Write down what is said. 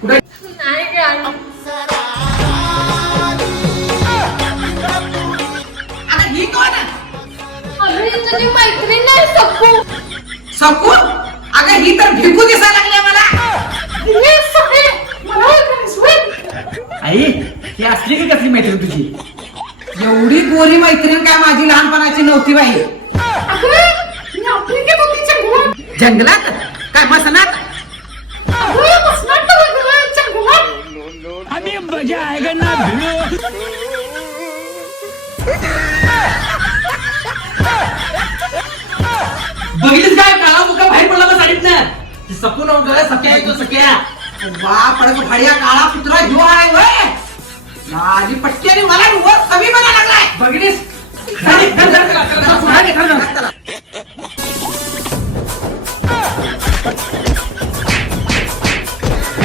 कुठे नाही ग आता ही कोण आहे? अरे तुझी मैत्रीण नाही सकू. सकू अगं ही तर भिकू दिसायला लागली मला. हे सगळे मला ओळखायला सोड. आई ही असली की कसली मैत्रीण तुझी? एवढी गोरी मैत्रीण काय माझी लहानपणाची नव्हती बाई. अगं मी आफ्रिकेत होती जंगलात. जंगलात काय मसनात? अगं बसणार तर वेगळं जंगलात. अभी मजा आएगा ना भिड़ो. बघितलीस काय काळा मुका बाहेर पडला बस साडीत ना. सकून सख्या येतो सख्या. बाप पडक भाड्या काळा कुत्रा ह्यो आहे वय. माझी पट्टी आणि मला वर कमी बघायला लागलाय. बघितलीस?